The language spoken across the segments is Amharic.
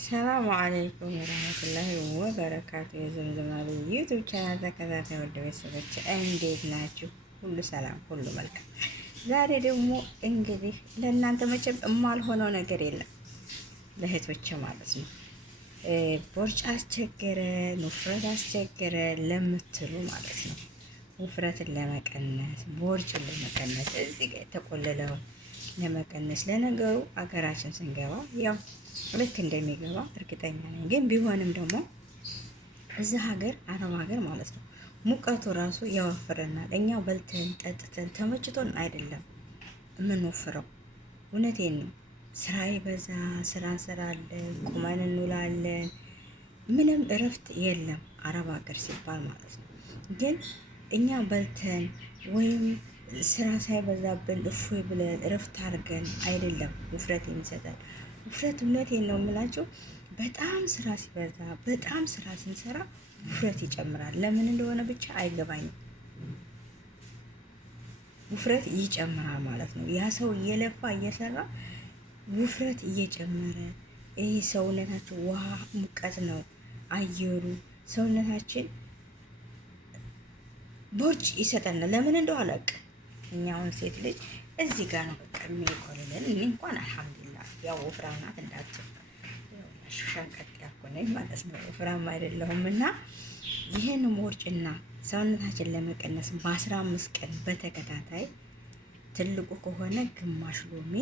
ሰላሙ አለይኩም ወረህመቱላሂ ወበረካቱ። የዘምዘም ዩቱብ ቻናል ተከታታይ ወደ ቤተሰቦች እንዴት ናችሁ? ሁሉ ሰላም፣ ሁሉ መልካም። ዛሬ ደግሞ እንግዲህ ለእናንተ መቼም የማልሆነው ነገር የለም ለእህቶቼ ማለት ነው። ቦርጭ አስቸገረን፣ ውፍረት አስቸገረን ለምትሉ ማለት ነው። ውፍረትን ለመቀነስ ቦርጭን ለመቀነስ እዚህ ጋር የተቆለለው ለመቀነስ ለነገሩ አገራችን ስንገባ ያው ልክ እንደሚገባ እርግጠኛ ነኝ። ግን ቢሆንም ደግሞ እዚህ ሀገር አረብ ሀገር ማለት ነው ሙቀቱ ራሱ ያወፍረናል። እኛ በልተን ጠጥተን ተመችቶን አይደለም የምንወፍረው። እውነቴን ነው። ስራ ይበዛ፣ ስራ እንሰራለን፣ ቁመን እንውላለን። ምንም እረፍት የለም አረብ ሀገር ሲባል ማለት ነው። ግን እኛ በልተን ወይም ስራ ሳይበዛብን እፎይ ብለን እረፍት አድርገን አይደለም ውፍረት የሚሰጠን። ውፍረት እውነቴን ነው የምላቸው በጣም ስራ ሲበዛ፣ በጣም ስራ ስንሰራ ውፍረት ይጨምራል። ለምን እንደሆነ ብቻ አይገባኝም። ውፍረት ይጨምራል ማለት ነው። ያ ሰው እየለፋ እየሰራ ውፍረት እየጨመረ ይህ ሰውነታችን ውሃ ሙቀት ነው አየሩ ሰውነታችን ቦርጭ ይሰጠናል። ለምን እንደው አላውቅም። እኛ አሁን ሴት ልጅ እዚህ ጋር ነው በቃ የሚቆልለን። እኔ እንኳን አልሐምዱሊላህ ያው ወፍራም ናት እንዳትል ሸንቀጥ ያልኩ ነኝ ማለት ነው። ወፍራም አይደለሁም። እና ይህን ቦርጭና ሰውነታችን ለመቀነስ በ15 ቀን በተከታታይ ትልቁ ከሆነ ግማሽ ሎሚ፣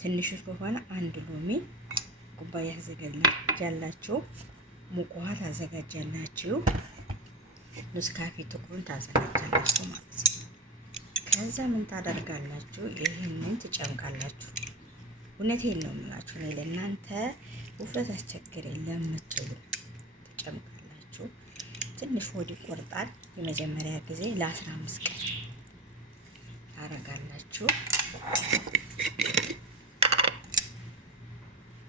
ትንሹ ከሆነ 1 ሎሚ ኩባያ ታዘጋጃላችሁ። ሙቅ ውሃ ታዘጋጃላችሁ። ኑስካፌ ጥቁሩን ታዘጋጃላችሁ ማለት ነው። ከዛ ምን ታደርጋላችሁ? ይህንን ትጨምቃላችሁ። እውነቴን ነው የምላችሁ ነው ለእናንተ ውፍረት አስቸገረኝ ለምትሉ ትጨምቃላችሁ። ትንሽ ሆድ ይቆርጣል። የመጀመሪያ ጊዜ ለ15 ቀን ታረጋላችሁ።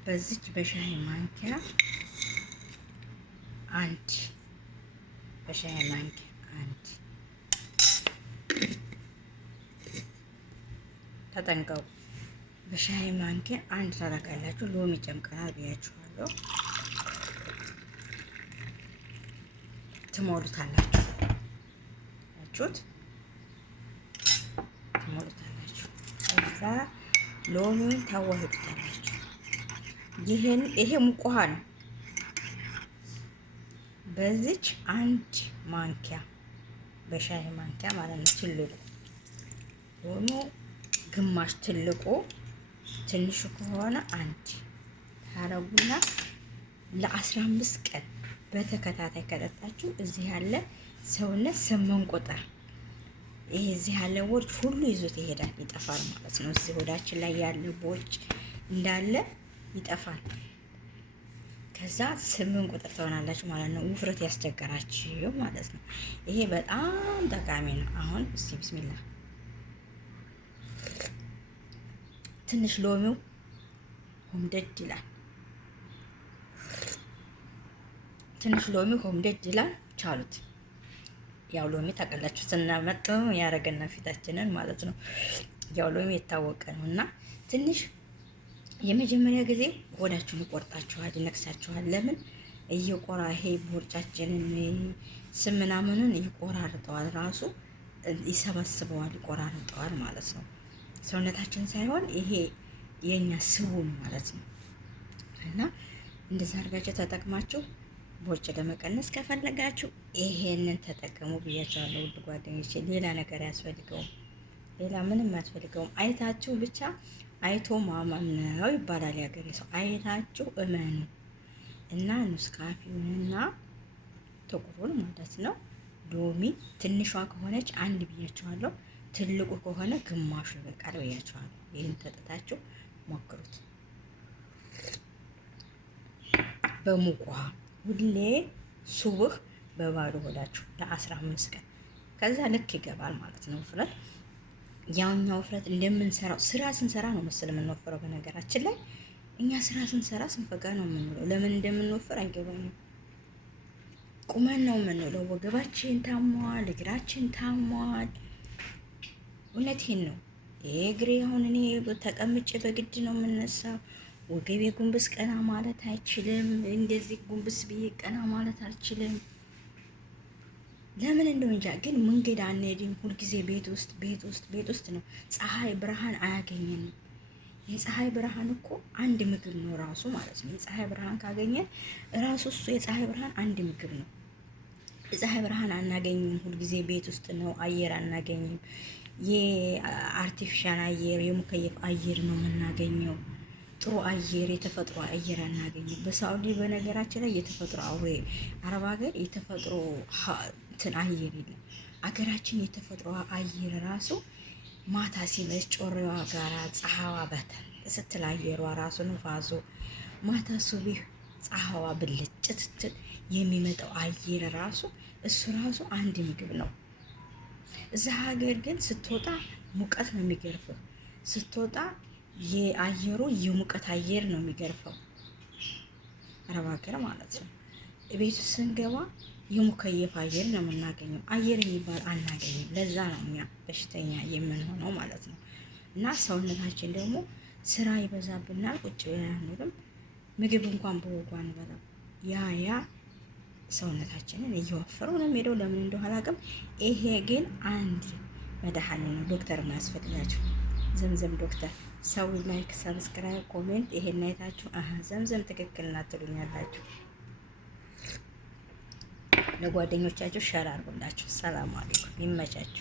በዚች በሻይ ማንኪያ በሻይ ማንኪያ ተጠንቀቁ። በሻይ ማንኪያ 1 ታረጋላችሁ። ሎሚ ጨምቀናል ብያችኋለሁ። ትሞሉታላችሁ። አችሁት ትሞሉታላችሁ። እዛ ሎሚውን ታዋህዱታላችሁ። ይሄ ሙቅ ውሃ ነው። በዚች 1 ማንኪያ በሻይ ማንኪያ ማለት ነው ትልቁ ሆኖ ግማሽ ትልቁ ትንሹ ከሆነ 1 ታረጉና ለ15 ቀን በተከታታይ ከጠጣችሁ እዚህ ያለ ሰውነት 8 ቁጥር ይሄ እዚህ ያለ ቦርጭ ሁሉ ይዞት ይሄዳል፣ ይጠፋል ማለት ነው። እዚህ ሆዳችን ላይ ያለ ቦርጭ እንዳለ ይጠፋል። ከዛ 8 ቁጥር ትሆናላችሁ ማለት ነው። ውፍረት ያስቸገራችሁ ማለት ነው። ይሄ በጣም ጠቃሚ ነው። አሁን እስቲ ቢስሚላ ትንሽ ሎሚው ሆምደድ ይላል። ትንሽ ሎሚው ሆምደድ ይላል። ቻሉት። ያው ሎሚ ታውቃላችሁ ስናመጣው ያረገና ፊታችንን ማለት ነው። ያው ሎሚ የታወቀ ነው እና ትንሽ የመጀመሪያ ጊዜ ሆዳችሁን ይቆርጣችኋል፣ ይነክሳችኋል። ለምን እየቆራ ይሄ ቦርጫችንን ምናምኑን ይቆራርጠዋል፣ ራሱ ይሰበስበዋል፣ ይቆራርጠዋል ማለት ነው። ሰውነታችን ሳይሆን ይሄ የኛ ስቡን ማለት ነው። እና እንደዛ አድርጋችሁ ተጠቅማችሁ ቦርጭ ለመቀነስ ከፈለጋችሁ ይሄንን ተጠቀሙ ብያችኋለሁ ውድ ጓደኞቼ። ሌላ ነገር አያስፈልገውም፣ ሌላ ምንም አያስፈልገውም። አይታችሁ ብቻ አይቶ ማመን ነው ይባላል ያገሬ ሰው። አይታችሁ እመኑ። እና ኑስካፌውንና ጥቁሩን ማለት ነው ሎሚ ትንሿ ከሆነች 1 ብያችኋለሁ። ትልቁ ከሆነ ግማሹ ይበቃል ብያችኋለሁ። ይህን ተጠጣችሁ ሞክሩት በሙቅ ውሃ ሁሌ ሱብህ በባዶ ሆዳችሁ ለ15 ቀን። ከዛ ልክ ይገባል ማለት ነው ውፍረት። ያውኛው ውፍረት እንደምንሰራው ስራ ስንሰራ ነው መሰል የምንወፍረው። በነገራችን ላይ እኛ ስራ ስንሰራ ስንፈጋ ነው የምንውለው። ለምን እንደምንወፍር አይገባኝም። ቁመን ነው የምንውለው። ወገባችን ታሟል፣ እግራችን ታሟል። እውነቴን ነው። እግሬ አሁን እኔ ተቀምጬ በግድ ነው የምነሳው። ወገቤ ጉንብስ ቀና ማለት አይችልም። እንደዚህ ጉንብስ ብዬ ቀና ማለት አልችልም። ለምን እንደው እንጃ። ግን መንገድ አንሄድም። ሁልጊዜ ቤት ውስጥ ነው። ፀሐይ ብርሃን አያገኘንም። የፀሐይ ብርሃን እኮ አንድ ምግብ ነው ራሱ ማለት ነው። የፀሐይ ብርሃን ካገኘን ራሱ እሱ የፀሐይ ብርሃን አንድ ምግብ ነው። የፀሐይ ብርሃን አናገኝም። ሁልጊዜ ቤት ውስጥ ነው። አየር አናገኝም። የአርቲፊሻል አየር የሙከየፍ አየር ነው የምናገኘው። ጥሩ አየር የተፈጥሮ አየር አናገኝም። በሳውዲ በነገራችን ላይ የተፈጥሮ አውሬ አረብ ሀገር የተፈጥሮ እንትን አየር የለም። አገራችን የተፈጥሮ አየር ራሱ ማታ ሲመሽ ጮሬዋ ጋራ ፀሐዋ በተን ስትል አየሯ ራሱ ንፋሱ ማታ ሱቢህ ፀሐዋ ብልጭ ስትል የሚመጣው አየር ራሱ እሱ ራሱ አንድ ምግብ ነው። እዛ ሀገር ግን ስትወጣ ሙቀት ነው የሚገርፈው። ስትወጣ የአየሩ የሙቀት አየር ነው የሚገርፈው። አረብ ሀገር ማለት ነው። ቤቱ ስንገባ የሙከየፍ አየር ነው የምናገኘው። አየር የሚባል አናገኝም። ለዛ ነው እኛ በሽተኛ የምንሆነው ማለት ነው። እና ሰውነታችን ደግሞ ስራ ይበዛብናል። ቁጭ ብለን አንውልም። ምግብ እንኳን በወጉ አንበላም። ያ ሰውነታችንን እየወፈረው ነው የሚሄደው። ለምን እንደሆነ አላውቅም። ይሄ ግን አንድ መድኃኒት ነው። ዶክተር የማያስፈልጋችሁ ዘምዘም ዶክተር። ሰው ላይክ፣ ሰብስክራይብ፣ ኮሜንት ይሄን አይታችሁ ዘምዘም ትክክል ናት ትሉኛላችሁ። ለጓደኞቻችሁ ሸር አድርጉላችሁ። ሰላም አለይኩም። ይመቻችሁ።